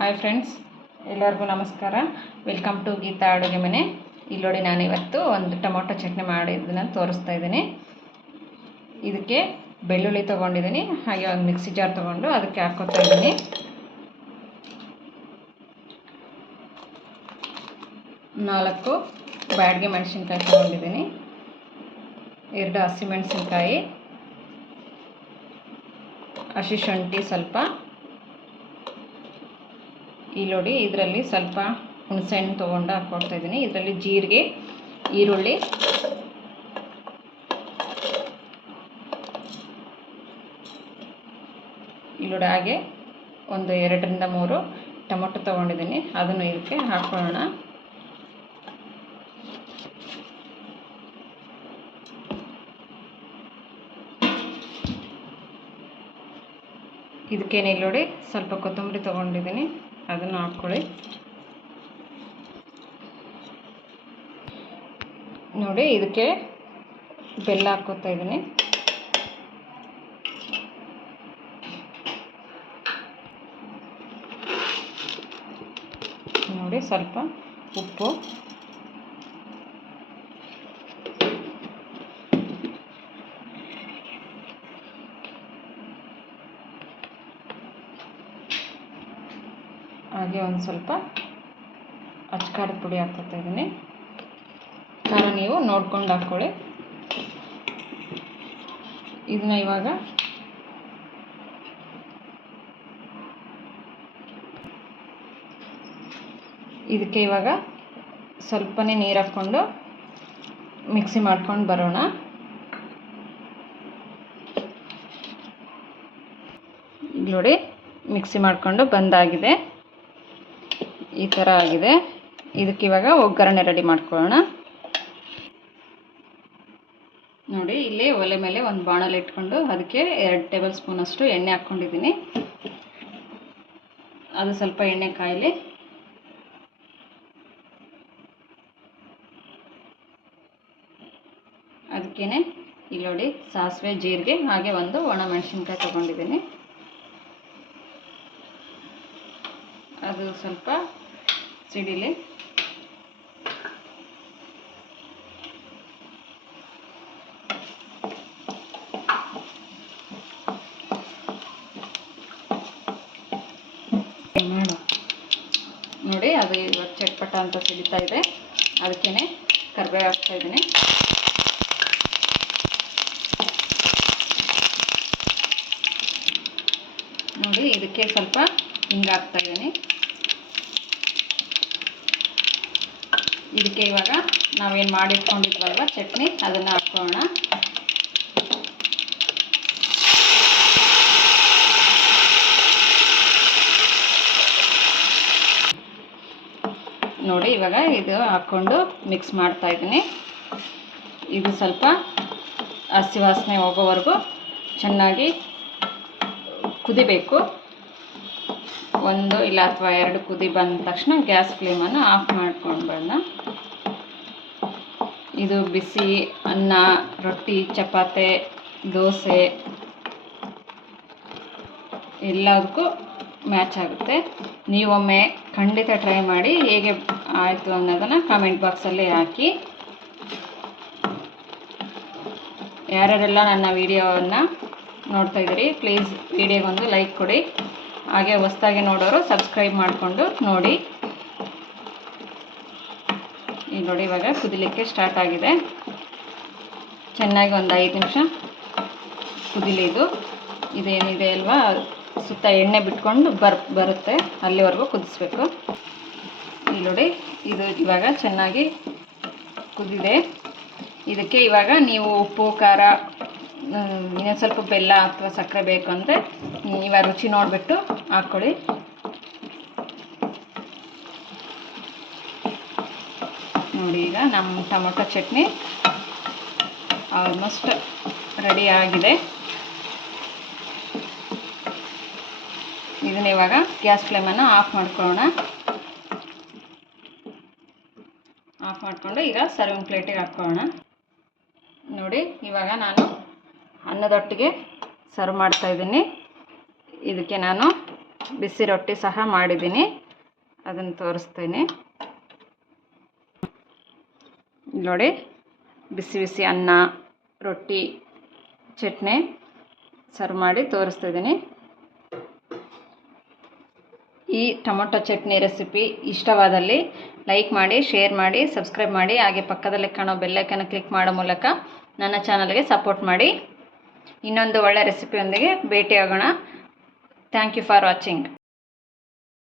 Hi friends, ಎಲ್ಲರಿಗೂ ನಮಸ್ಕಾರ. Welcome to Geetha ಅಡುಗೆ ಮನೆ. ಇಲ್ಲಿ ನೋಡಿ, ನಾನಿವತ್ತು ಒಂದು ಟೊಮೊಟೊ ಚಟ್ನಿ ಮಾಡಿದ್ದನ್ನು ತೋರಿಸ್ತಾ ಇದ್ದೀನಿ. ಇದಕ್ಕೆ ಬೆಳ್ಳುಳ್ಳಿ ತೊಗೊಂಡಿದ್ದೀನಿ, ಹಾಗೆ ಒಂದು ಮಿಕ್ಸಿ ಜಾರ್ ತೊಗೊಂಡು ಅದಕ್ಕೆ ಹಾಕ್ಕೊತಾ ಇದ್ದೀನಿ. ನಾಲ್ಕು ಬ್ಯಾಡಗೆ ಮೆಣಸಿನ್ಕಾಯಿ ತೊಗೊಂಡಿದ್ದೀನಿ, 2 ಹಸಿಮೆಣಸಿನ್ಕಾಯಿ, ಹಸಿ ಶುಂಠಿ ಸ್ವಲ್ಪ, ಇಲ್ಲಿ ನೋಡಿ ಇದರಲ್ಲಿ ಸ್ವಲ್ಪ ಹುಣಸೆಹಣ್ಣು ತೊಗೊಂಡು ಹಾಕ್ಕೊಡ್ತಾ ಇದ್ದೀನಿ. ಇದರಲ್ಲಿ ಜೀರಿಗೆ, ಈರುಳ್ಳಿ, ಇಲ್ಲಿ ನೋಡಿ ಹಾಗೆ ಒಂದು 2ರಿಂದ 3 ಟೊಮೊಟೊ ತೊಗೊಂಡಿದ್ದೀನಿ, ಅದನ್ನು ಇದಕ್ಕೆ ಹಾಕ್ಕೊಳ್ಳೋಣ. ಇದಕ್ಕೇನೆ ಇಲ್ಲಿ ನೋಡಿ ಸ್ವಲ್ಪ ಕೊತ್ತಂಬರಿ ತೊಗೊಂಡಿದ್ದೀನಿ, ಅದನ್ನು ಹಾಕ್ಕೊಳ್ಳಿ. ನೋಡಿ ಇದಕ್ಕೆ ಬೆಲ್ಲ ಹಾಕ್ಕೊತಾ ಇದ್ದೀನಿ. ನೋಡಿ ಸ್ವಲ್ಪ ಉಪ್ಪು, ಹಾಗೆ ಒಂದು ಸ್ವಲ್ಪ ಅಚ್ಕಾರದ ಪುಡಿ ಹಾಕ್ಕೊತಾ ಇದ್ದೀನಿ. ಖಾರ ನೀವು ನೋಡ್ಕೊಂಡು ಹಾಕ್ಕೊಳ್ಳಿ. ಇದನ್ನ ಇವಾಗ ಇದಕ್ಕೆ ಇವಾಗ ಸ್ವಲ್ಪನೇ ನೀರು ಹಾಕ್ಕೊಂಡು ಮಿಕ್ಸಿ ಮಾಡ್ಕೊಂಡು ಬರೋಣ. ನೋಡಿ ಮಿಕ್ಸಿ ಮಾಡಿಕೊಂಡು ಬಂದಾಗಿದೆ, ಈ ಥರ ಆಗಿದೆ. ಇದಕ್ಕೆ ಇವಾಗ ಒಗ್ಗರಣೆ ರೆಡಿ ಮಾಡ್ಕೊಳ್ಳೋಣ. ನೋಡಿ ಇಲ್ಲಿ ಒಲೆ ಮೇಲೆ ಒಂದು ಬಾಣಲೆ ಇಟ್ಕೊಂಡು ಅದಕ್ಕೆ 2 ಟೇಬಲ್ ಸ್ಪೂನ್ ಅಷ್ಟು ಎಣ್ಣೆ ಹಾಕ್ಕೊಂಡಿದ್ದೀನಿ. ಅದು ಸ್ವಲ್ಪ ಎಣ್ಣೆ ಕಾಯಲಿ. ಅದಕ್ಕೇನೆ ಇಲ್ಲಿ ನೋಡಿ ಸಾಸಿವೆ, ಜೀರಿಗೆ, ಹಾಗೆ ಒಂದು ಒಣ ಮೆಣಸಿನ್ಕಾಯಿ ತೊಗೊಂಡಿದ್ದೀನಿ. ಅದು ಸ್ವಲ್ಪ ಸಿಡಿಲಿ. ನೋಡಿ ಅದು ಇವಾಗ ಚಟ್ಪಟ ಅಂತ ಸಿಡಿತಾ ಇದೆ. ಅದಕ್ಕೇನೆ ಕರಿಬೇವು ಹಾಕ್ತಾ ಇದ್ದೀನಿ. ನೋಡಿ ಇದಕ್ಕೆ ಸ್ವಲ್ಪ ಹಿಂಗೆ ಹಾಕ್ತಾ ಇದ್ದೀನಿ. ಇದಕ್ಕೆ ಇವಾಗ ನಾವೇನು ಮಾಡಿಟ್ಕೊಂಡಿದ್ವಲ್ವ ಚಟ್ನಿ, ಅದನ್ನು ಹಾಕ್ಕೊಳ್ಳೋಣ. ನೋಡಿ ಇವಾಗ ಇದು ಹಾಕ್ಕೊಂಡು ಮಿಕ್ಸ್ ಮಾಡ್ತಾ ಇದ್ದೀನಿ. ಇದು ಸ್ವಲ್ಪ ಹಸಿ ವಾಸನೆ ಹೋಗೋವರೆಗೂ ಚೆನ್ನಾಗಿ ಕುದಿಬೇಕು. 1 ಇಲ್ಲ ಅಥವಾ 2 ಕುದಿ ಬಂದ ತಕ್ಷಣ ಗ್ಯಾಸ್ ಫ್ಲೇಮನ್ನು ಆಫ್ ಮಾಡ್ಕೊಂಡ್ಬಿಡೋಣ. ಇದು ಬಿಸಿ ಅನ್ನ, ರೊಟ್ಟಿ, ಚಪಾತಿ, ದೋಸೆ ಎಲ್ಲದಕ್ಕೂ ಮ್ಯಾಚ್ ಆಗುತ್ತೆ. ನೀವೊಮ್ಮೆ ಖಂಡಿತ ಟ್ರೈ ಮಾಡಿ, ಹೇಗೆ ಆಯಿತು ಅನ್ನೋದನ್ನು ಕಾಮೆಂಟ್ ಬಾಕ್ಸಲ್ಲಿ ಹಾಕಿ. ಯಾರ್ಯಾರೆಲ್ಲ ನನ್ನ ವಿಡಿಯೋವನ್ನು ನೋಡ್ತಾ ಇದ್ದೀರಿ, ಪ್ಲೀಸ್ ವಿಡಿಯೋಗೊಂದು ಲೈಕ್ ಕೊಡಿ. ಹಾಗೆ ಹೊಸದಾಗಿ ನೋಡೋರು ಸಬ್ಸ್ಕ್ರೈಬ್ ಮಾಡಿಕೊಂಡು ನೋಡಿ. ಈಗ ನೋಡಿ ಇವಾಗ ಕುದಿಲಿಕ್ಕೆ ಸ್ಟಾರ್ಟ್ ಆಗಿದೆ. ಚೆನ್ನಾಗಿ ಒಂದು 5 ನಿಮಿಷ ಕುದಿಲಿ. ಇದೇನಿದೆ ಅಲ್ವಾ, ಸುತ್ತ ಎಣ್ಣೆ ಬಿಟ್ಕೊಂಡು ಬರುತ್ತೆ, ಅಲ್ಲಿವರೆಗೂ ಕುದಿಸ್ಬೇಕು. ಇಲ್ಲಿ ನೋಡಿ ಇದು ಇವಾಗ ಚೆನ್ನಾಗಿ ಕುದಿದೆ. ಇದಕ್ಕೆ ಇವಾಗ ನೀವು ಉಪ್ಪು, ಖಾರ, ಇನ್ನೊಂದು ಸ್ವಲ್ಪ ಬೆಲ್ಲ ಅಥವಾ ಸಕ್ಕರೆ ಬೇಕು ಅಂದರೆ ಇವಾಗ ರುಚಿ ನೋಡಿಬಿಟ್ಟು ಹಾಕ್ಕೊಳ್ಳಿ. ನೋಡಿ ಈಗ ನಮ್ಮ ಟೊಮೊಟೊ ಚಟ್ನಿ ಆಲ್ಮೋಸ್ಟ್ ರೆಡಿ ಆಗಿದೆ. ಇದನ್ನ ಇವಾಗ ಗ್ಯಾಸ್ ಫ್ಲೇಮನ್ನು ಆಫ್ ಮಾಡ್ಕೊಳ್ಳೋಣ. ಆಫ್ ಮಾಡಿಕೊಂಡು ಈಗ ಸರ್ವಿಂಗ್ ಪ್ಲೇಟಿಗೆ ಹಾಕ್ಕೊಳ್ಳೋಣ. ನೋಡಿ ಇವಾಗ ನಾನು ಅನ್ನದೊಟ್ಟಿಗೆ ಸರ್ವ್ ಮಾಡ್ತಾಯಿದ್ದೀನಿ. ಇದಕ್ಕೆ ನಾನು ಬಿಸಿ ರೊಟ್ಟಿ ಸಹ ಮಾಡಿದ್ದೀನಿ, ಅದನ್ನು ತೋರಿಸ್ತೀನಿ ನೋಡಿ. ಬಿಸಿ ಬಿಸಿ ಅನ್ನ, ರೊಟ್ಟಿ, ಚಟ್ನಿ ಸರ್ವ್ ಮಾಡಿ ತೋರಿಸ್ತಿದ್ದೀನಿ. ಈ ಟೊಮೊಟೊ ಚಟ್ನಿ ರೆಸಿಪಿ ಇಷ್ಟವಾದಲ್ಲಿ ಲೈಕ್ ಮಾಡಿ, ಶೇರ್ ಮಾಡಿ, ಸಬ್ಸ್ಕ್ರೈಬ್ ಮಾಡಿ, ಹಾಗೆ ಪಕ್ಕದಲ್ಲಿ ಕಾಣೋ ಬೆಲ್ಲೈಕನ್ನ ಕ್ಲಿಕ್ ಮಾಡೋ ಮೂಲಕ ನನ್ನ ಚಾನಲ್ಗೆ ಸಪೋರ್ಟ್ ಮಾಡಿ. ಇನ್ನೊಂದು ಒಳ್ಳೆ ರೆಸಿಪಿಯೊಂದಿಗೆ ಭೇಟಿಯಾಗೋಣ. Thank you for watching.